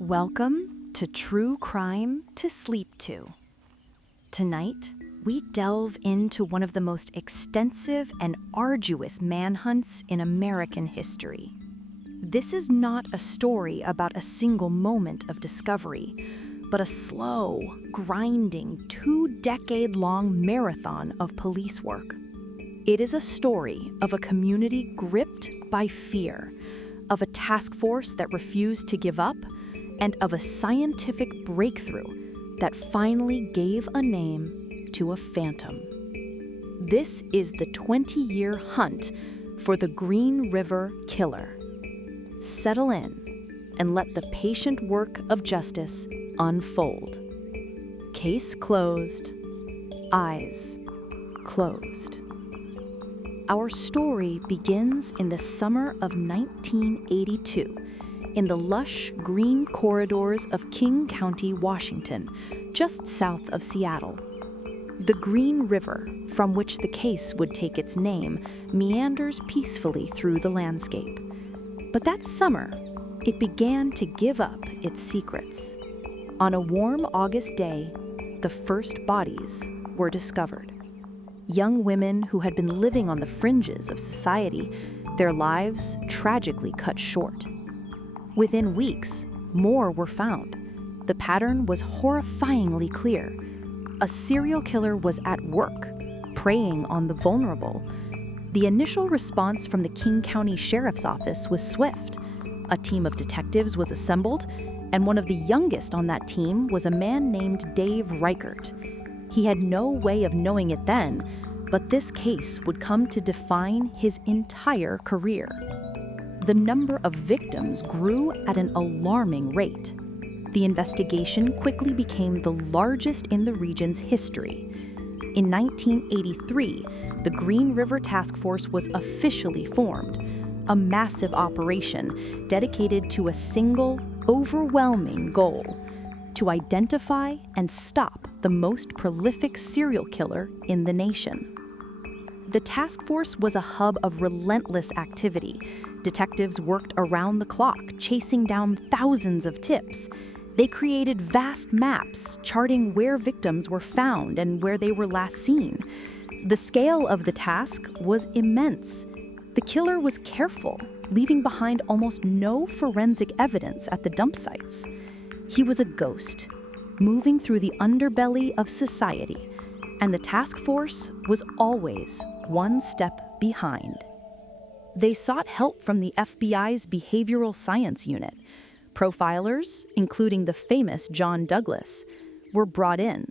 Welcome to True Crime to Sleep To. Tonight, we delve into one of the most extensive and arduous manhunts in American history. This is not a story about a single moment of discovery, but a slow, grinding, 2-decade-long marathon of police work. It is a story of a community gripped by fear, of a task force that refused to give up, and of a scientific breakthrough that finally gave a name to a phantom. This is the 20-year hunt for the Green River Killer. Settle in and let the patient work of justice unfold. Case closed, eyes closed. Our story begins in the summer of 1982 in the lush green corridors of King County, Washington, just south of Seattle. The Green River, from which the case would take its name, meanders peacefully through the landscape. But that summer, it began to give up its secrets. On a warm August day, the first bodies were discovered. Young women who had been living on the fringes of society, their lives tragically cut short. Within weeks, more were found. The pattern was horrifyingly clear. A serial killer was at work, preying on the vulnerable. The initial response from the King County Sheriff's Office was swift. A team of detectives was assembled, and one of the youngest on that team was a man named Dave Reichert. He had no way of knowing it then, but this case would come to define his entire career. The number of victims grew at an alarming rate. The investigation quickly became the largest in the region's history. In 1983, the Green River Task Force was officially formed, a massive operation dedicated to a single, overwhelming goal: to identify and stop the most prolific serial killer in the nation. The task force was a hub of relentless activity. Detectives worked around the clock, chasing down thousands of tips. They created vast maps charting where victims were found and where they were last seen. The scale of the task was immense. The killer was careful, leaving behind almost no forensic evidence at the dump sites. He was a ghost, moving through the underbelly of society, and the task force was always one step behind. They sought help from the FBI's Behavioral Science Unit. Profilers, including the famous John Douglas, were brought in.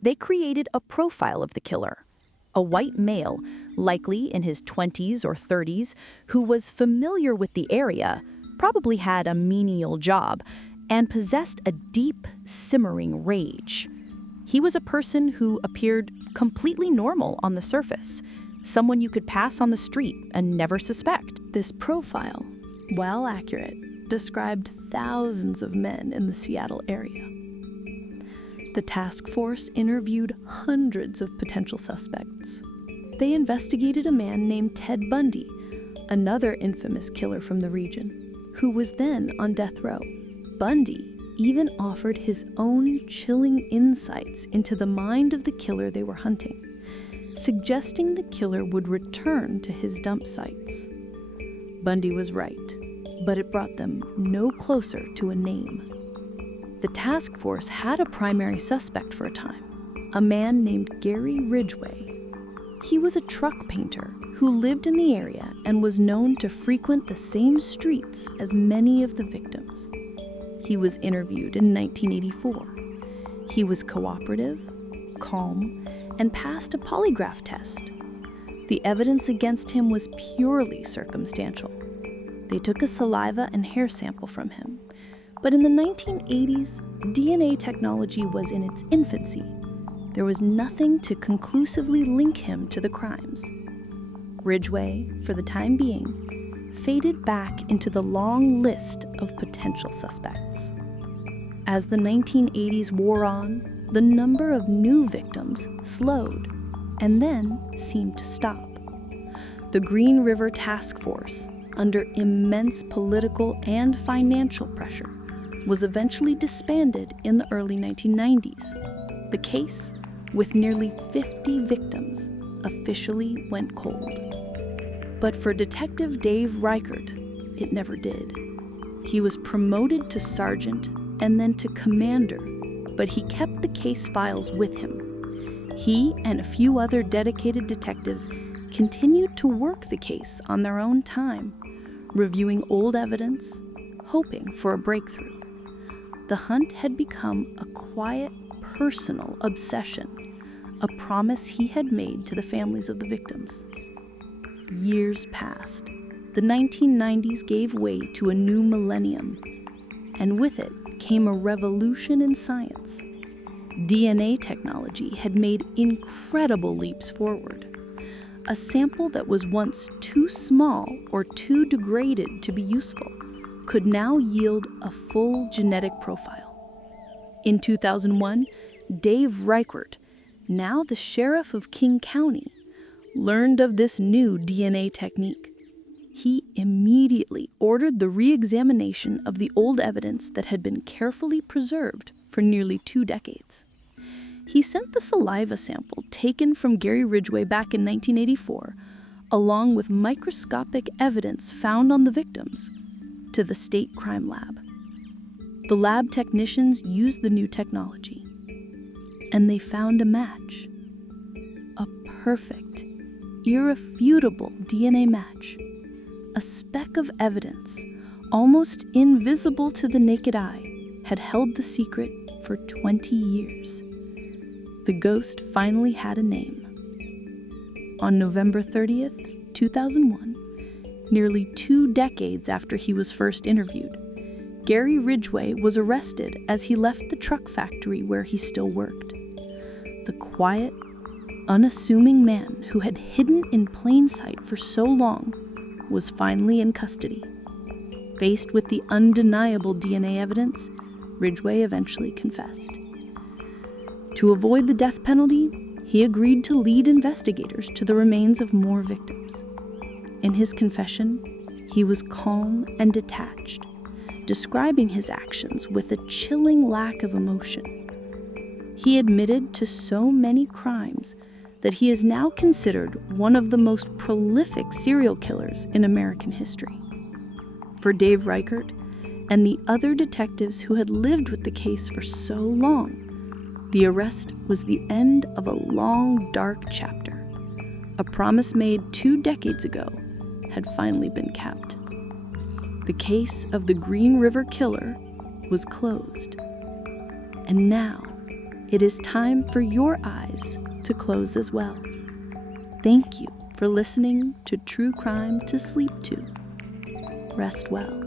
They created a profile of the killer, a white male, likely in his 20s or 30s, who was familiar with the area, probably had a menial job, and possessed a deep, simmering rage. He was a person who appeared completely normal on the surface, someone you could pass on the street and never suspect. This profile, while accurate, described thousands of men in the Seattle area. The task force interviewed hundreds of potential suspects. They investigated a man named Ted Bundy, another infamous killer from the region, who was then on death row. Bundy even offered his own chilling insights into the mind of the killer they were hunting, suggesting the killer would return to his dump sites. Bundy was right, but it brought them no closer to a name. The task force had a primary suspect for a time, a man named Gary Ridgway. He was a truck painter who lived in the area and was known to frequent the same streets as many of the victims. He was interviewed in 1984. He was cooperative, calm, and passed a polygraph test. The evidence against him was purely circumstantial. They took a saliva and hair sample from him. But in the 1980s, DNA technology was in its infancy. There was nothing to conclusively link him to the crimes. Ridgway, for the time being, faded back into the long list of potential suspects. As the 1980s wore on, the number of new victims slowed and then seemed to stop. The Green River Task Force, under immense political and financial pressure, was eventually disbanded in the early 1990s. The case, with nearly 50 victims, officially went cold. But for Detective Dave Reichert, it never did. He was promoted to sergeant and then to commander, but he kept the case files with him. He and a few other dedicated detectives continued to work the case on their own time, reviewing old evidence, hoping for a breakthrough. The hunt had become a quiet, personal obsession, a promise he had made to the families of the victims. Years passed. The 1990s gave way to a new millennium, and with it came a revolution in science. DNA technology had made incredible leaps forward. A sample that was once too small or too degraded to be useful could now yield a full genetic profile. In 2001, Dave Reichert, now the sheriff of King County, learned of this new DNA technique. He immediately ordered the re-examination of the old evidence that had been carefully preserved for nearly 2 decades. He sent the saliva sample taken from Gary Ridgway back in 1984, along with microscopic evidence found on the victims, to the state crime lab. The lab technicians used the new technology, and they found a match. A perfect, irrefutable DNA match. A speck of evidence, almost invisible to the naked eye, had held the secret for 20 years. The ghost finally had a name. On November 30th, 2001, nearly 2 decades after he was first interviewed, Gary Ridgway was arrested as he left the truck factory where he still worked. The quiet, unassuming man who had hidden in plain sight for so long was finally in custody. Faced with the undeniable DNA evidence, Ridgway eventually confessed. To avoid the death penalty, he agreed to lead investigators to the remains of more victims. In his confession, he was calm and detached, describing his actions with a chilling lack of emotion. He admitted to so many crimes that he is now considered one of the most prolific serial killers in American history. For Dave Reichert and the other detectives who had lived with the case for so long, the arrest was the end of a long, dark chapter. A promise made 2 decades ago had finally been kept. The case of the Green River Killer was closed. And now it is time for your eyes to close as well. Thank you for listening to True Crime to Sleep To. Rest well.